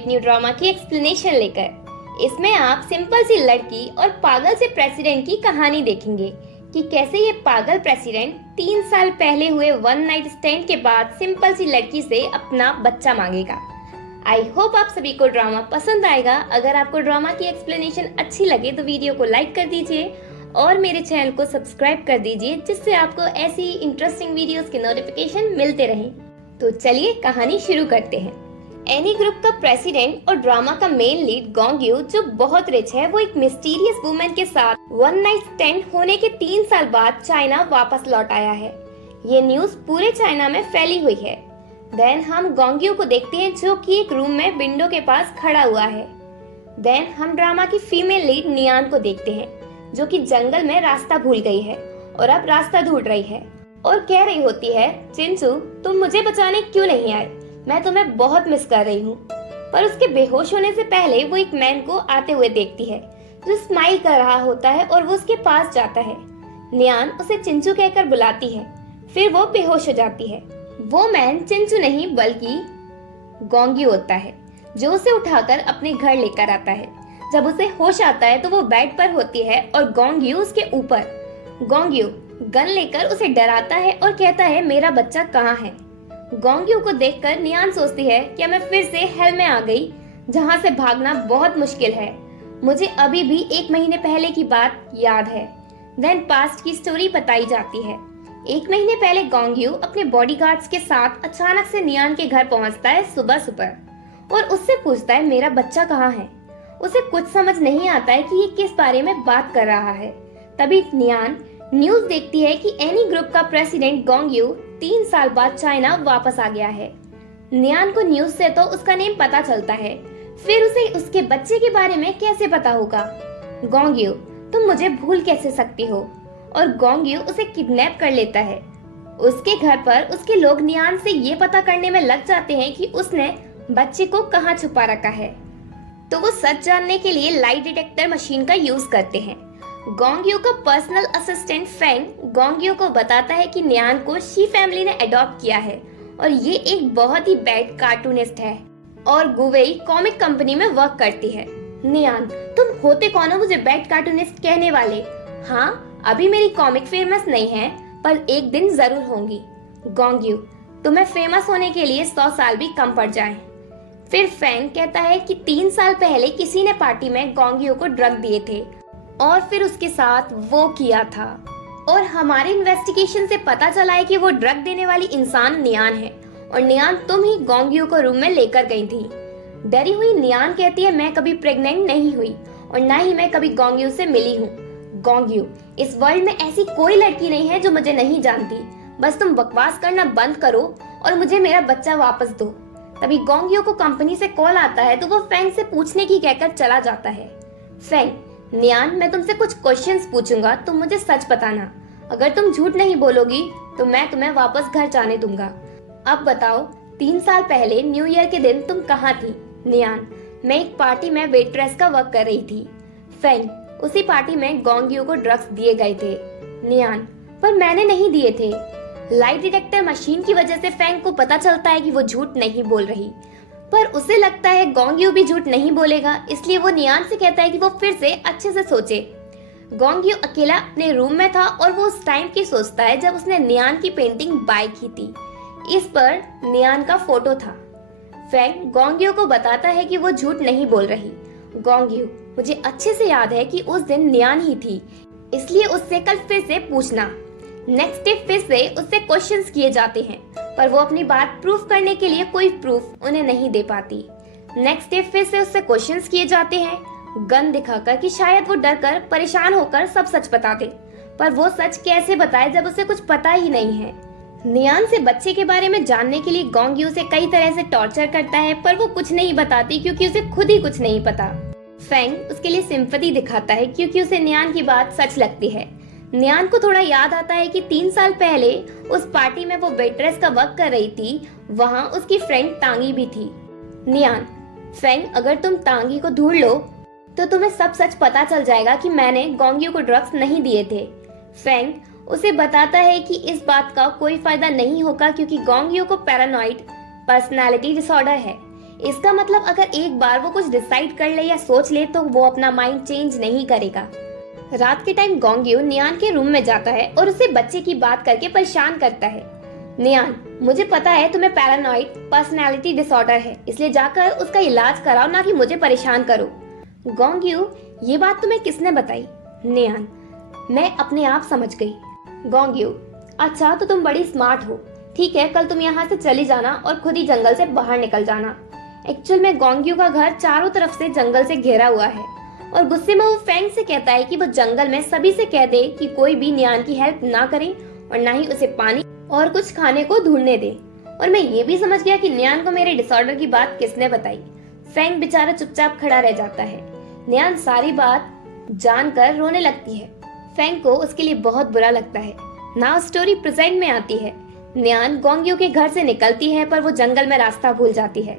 एक new drama की explanation लेकर। इसमें आप सिंपल सी लड़की और पागल से प्रेसिडेंट की कहानी देखेंगे कि कैसे ये पागल प्रेसिडेंट 3 साल पहले हुए वन नाइट स्टैंड के बाद सिंपल सी लड़की से अपना बच्चा मांगेगा। आई होप आप सभी को ड्रामा पसंद आएगा। अगर आपको ड्रामा की एक्सप्लेनेशन अच्छी लगे तो वीडियो को लाइक कर दीजिए और मेरे चैनल को सब्सक्राइब कर दीजिए, जिससे आपको ऐसी ही इंटरेस्टिंग वीडियोस के नोटिफिकेशन मिलते रहें। तो चलिए कहानी शुरू करते हैं। एनी ग्रुप का प्रेसिडेंट और ड्रामा का मेन लीड गोंग्यू, जो बहुत रिच है, वो एक मिस्टीरियस वुमेन के साथ वन नाइट स्टैंड होने के 3 साल बाद चाइना वापस लौट आया है। ये न्यूज पूरे चाइना में फैली हुई है। देन हम गोंग्यू को देखते हैं जो कि एक रूम में विंडो के पास खड़ा हुआ है। देन हम ड्रामा की फीमेल लीड नियान को देखते हैं जो कि जंगल में रास्ता भूल गई है और अब रास्ता ढूंढ रही है और कह रही होती है, चिंचू तुम मुझे बचाने क्यों नहीं आए, मैं तुम्हें बहुत मिस कर रही हूँ। पर उसके बेहोश होने से पहले वो एक मैन को आते हुए देखती है जो स्माइल कर रहा होता है और वो उसके पास जाता है। नियान उसे चिंचू कहकर बुलाती है, फिर वो बेहोश हो जाती है। वो मैन चिंचू नहीं बल्कि गोंग्यू होता है जो उसे उठाकर अपने घर लेकर आता है। जब उसे होश आता है तो वो बेड पर होती है और गोंग्यू उसके ऊपर। गोंग्यू गन लेकर उसे डराता है और कहता है, मेरा बच्चा कहाँ है। गोंग्यू को देखकर नियान सोचती है, क्या मैं फिर से हेल में आ गई जहाँ से भागना बहुत मुश्किल है। मुझे अभी भी 1 महीने पहले की बात याद है। देन पास्ट की स्टोरी बताई जाती है। 1 महीने पहले गोंग्यू अपने बॉडीगार्ड्स के साथ अचानक से नियान के घर पहुंचता है सुबह सुबह और उससे पूछता है, मेरा बच्चा कहाँ है। उसे कुछ समझ नहीं आता है कि ये किस बारे में बात कर रहा है। तभी नियान न्यूज देखती है कि एनी ग्रुप का प्रेसिडेंट गोंग्यू 3 साल बाद चाइना वापस आ गया है। नियान को न्यूज से तो उसका नेम पता चलता है, फिर उसे उसके बच्चे के बारे में कैसे पता होगा। गोंग्यू तुम मुझे भूल कैसे सकती हो। और गोंग्यू उसे किडनैप कर लेता है। उसके घर पर उसके लोग नियान से ये पता करने में लग जाते हैं कि उसने बच्चे को कहाँ छुपा रखा है। तो वो सच जानने के लिए लाई डिटेक्टर मशीन का यूज करते हैं। गोंग्यू का पर्सनल असिस्टेंट फेंग गोंग्यू को बताता है कि नियान को शी फैमिली ने अडॉप्ट किया है और ये एक बहुत ही बैड कार्टूनिस्ट है और गुवेई कॉमिक कंपनी में वर्क करती है। नियान तुम होते कौन हो मुझे बैड कार्टूनिस्ट कहने वाले। हाँ अभी मेरी कॉमिक फेमस नहीं है पर एक दिन जरूर होंगी। गोंग्यू तुम्हें फेमस होने के लिए 100 साल भी कम पड़ जाएं। फिर फेंग कहता है कि 3 साल पहले किसी ने पार्टी में गोंग्यू को ड्रग दिए थे और फिर उसके साथ वो किया था और हमारे इन्वेस्टिगेशन से पता चला है कि वो ड्रग देने वाली इंसान नियान है और नियान तुम ही गोंग्यू को रूम में लेकर गई थी। डरी हुई नियान कहती है, मैं कभी प्रेग्नेंट नहीं हुई और ना ही मैं कभी गोंग्यू से मिली हूँ। गोंग्यू इस वर्ल्ड में ऐसी कोई लड़की नहीं है जो मुझे नहीं जानती, बस तुम बकवास करना बंद करो और मुझे मेरा बच्चा वापस दो। तभी गोंग्यू को कंपनी से कॉल आता है तो वो फेंग से पूछने की कहकर चला जाता है। फेंग नियान मैं तुमसे कुछ क्वेश्चंस पूछूंगा, तुम मुझे सच बताना। अगर तुम झूठ नहीं बोलोगी तो मैं तुम्हें वापस घर जाने दूंगा। अब बताओ 3 साल पहले न्यू ईयर के दिन तुम कहाँ थी। नियान मैं एक पार्टी में वेट्रेस का वर्क कर रही थी। फेंग उसी पार्टी में गोंग्यू को ड्रग्स दिए गए थे। नियान पर मैंने नहीं दिए थे। लाई डिटेक्टर मशीन की वजह से फेंग को पता चलता है कि वो झूठ नहीं बोल रही, पर उसे लगता है गोंग्यू भी झूठ नहीं बोलेगा, इसलिए वो नियान से कहता है कि वो फिर से अच्छे से सोचे। गोंग्यू अकेला अपने रूम में था और वो उस टाइम की सोचता है जब उसने नियान की पेंटिंग बाय की थी। इस पर नियान का फोटो था। फेंग गोंग्यू को बताता है कि वो झूठ नहीं बोल रही। गोंग्यू मुझे अच्छे से याद है कि उस दिन नियान ही थी, इसलिए उससे कल फिर से पूछना। नेक्स्ट डे फिर से उससे क्वेश्चंस किए जाते हैं पर वो अपनी बात प्रूफ करने के लिए कोई प्रूफ उन्हें नहीं दे पाती। नेक्स्ट डे फिर से उससे क्वेश्चंस किए जाते हैं गन दिखाकर कि शायद वो डर कर परेशान होकर सब सच बता दे, पर वो सच कैसे बताए जब उसे कुछ पता ही नहीं है। नियान से बच्चे के बारे में जानने के लिए गोंग्यू से कई तरह से टॉर्चर करता है पर वो कुछ नहीं बताती क्योंकि उसे खुद ही कुछ नहीं पता। फेंग उसके लिए सिंपैथी दिखाता है क्योंकि उसे नियान की बात सच लगती है। नियान को थोड़ा याद आता है कि 3 साल पहले उस पार्टी में वो वेट्रेस का वर्क कर रही थी, वहाँ उसकी फ्रेंड तांगी भी थी। नियान फेंग अगर तुम तांगी को ढूंढ लो तो तुम्हें सब सच पता चल जाएगा कि मैंने गोंग्यू को ड्रग्स नहीं दिए थे। फेंग उसे बताता है कि इस बात का कोई फायदा नहीं होगा क्योंकि गोंग्यू को पैरानॉइड पर्सनालिटी डिसऑर्डर है, इसका मतलब अगर एक बार वो कुछ डिसाइड कर ले या सोच ले तो वो अपना माइंड चेंज नहीं करेगा। रात के टाइम गोंग्यू नियान के रूम में जाता है और उसे बच्चे की बात करके परेशान करता है। नियान, मुझे पता है तुम्हें पैरानॉइड पर्सनैलिटी डिसऑर्डर है, इसलिए जाकर उसका इलाज कराओ, ना कि मुझे परेशान करो। गोंग्यू, ये बात तुम्हें किसने बताई? नियान, मैं अपने आप समझ गई। गोंग्यू, अच्छा तो तुम बड़ी स्मार्ट हो। ठीक है, कल तुम यहाँ से चली जाना और खुद ही जंगल से बाहर निकल जाना। एक्चुअल में गोंग्यू का घर चारों तरफ से जंगल से घिरा हुआ है और गुस्से में वो फेंग से कहता है कि वो जंगल में सभी से कह दे कि कोई भी नियान की हेल्प ना करे और ना ही उसे पानी और कुछ खाने को ढूंढने दे। और मैं ये भी समझ गया कि नियान को मेरे डिसऑर्डर की बात किसने बताई। फेंग बेचारा चुपचाप खड़ा रह जाता है। नियान सारी बात जानकर रोने लगती है। फेंग को उसके लिए बहुत बुरा लगता है। नाउ स्टोरी प्रेजेंट में आती है। नियान गोंग्यू के घर से निकलती है पर वो जंगल में रास्ता भूल जाती है।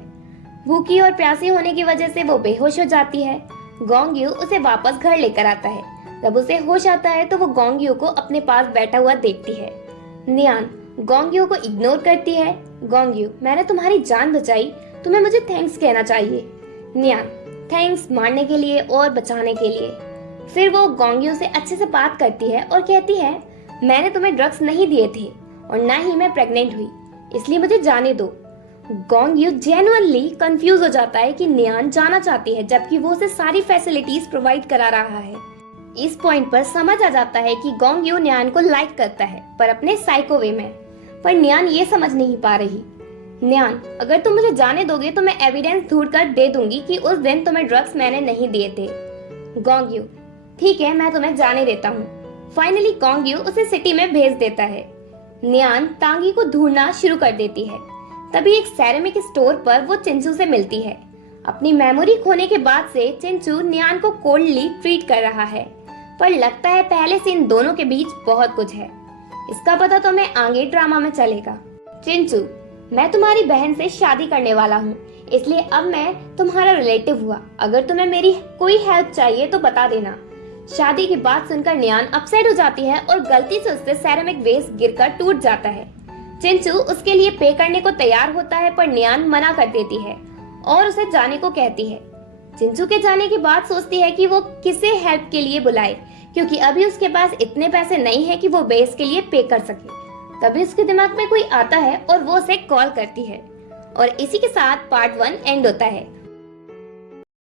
भूखी और प्यासी होने की वजह से वो बेहोश हो जाती है। गोंग्यू उसे वापस घर लेकर आता है। जब उसे होश आता है तो वो गोंग्यू को अपने पास बैठा हुआ देखती है। नियान गोंग्यू को इग्नोर करती है। गोंग्यू, मैंने तुम्हारी जान बचाई, तुम्हें मुझे थैंक्स कहना चाहिए। नियान, थैंक्स मारने के लिए और बचाने के लिए। फिर वो गोंग्यू से अच्छे से बात करती है और कहती है, मैंने तुम्हें ड्रग्स नहीं दिए थे और ना ही मैं प्रेग्नेंट हुई, इसलिए मुझे जाने दो। गोंग्यू जेन्युइनली कंफ्यूज हो जाता है कि नियान जाना चाहती है जबकि वो उसे सारी फैसिलिटीज प्रोवाइड करा रहा है। इस पॉइंट पर समझ आ जाता है कि गोंग्यू नियान को लाइक करता है पर अपने साइको वे में। पर नियान ये समझ नहीं पा रही। नियान, अगर तुम मुझे जाने दोगे तो मैं एविडेंस ढूंढकर दे दूंगी कि उस दिन तुम्हें ड्रग्स मैंने नहीं दिए थे। गोंग्यू, ठीक है, मैं तुम्हें जाने देता हूँ। फाइनली गोंग्यू उसे सिटी में भेज देता है। नियान तांगी को ढूंढना शुरू कर देती है। तभी एक सेरेमिक स्टोर पर वो चिंचू से मिलती है। अपनी मेमोरी खोने के बाद से चिंचू नियान को कोल्डली ट्रीट कर रहा है, पर लगता है पहले से इन दोनों के बीच बहुत कुछ है। इसका पता तो मैं आगे ड्रामा में चलेगा। चिंचू, मैं तुम्हारी बहन से शादी करने वाला हूँ, इसलिए अब मैं तुम्हारा रिलेटिव हुआ। अगर तुम्हें मेरी कोई हेल्प चाहिए तो बता देना। शादी की बात सुनकर नियान अपसेट हो जाती है और गलती से उससे सेरेमिक वेस गिरकर टूट जाता है। चिंचू उसके लिए पे करने को तैयार होता है पर नियान मना कर देती है और उसे जाने को कहती है। चिंचू के जाने के बाद सोचती है कि वो किसे हेल्प के लिए बुलाए, क्योंकि अभी उसके पास इतने पैसे नहीं है कि वो बेस के लिए पे कर सके। तभी उसके दिमाग में कोई आता है और वो उसे कॉल करती है। और इसी के साथ पार्ट 1 एंड होता है।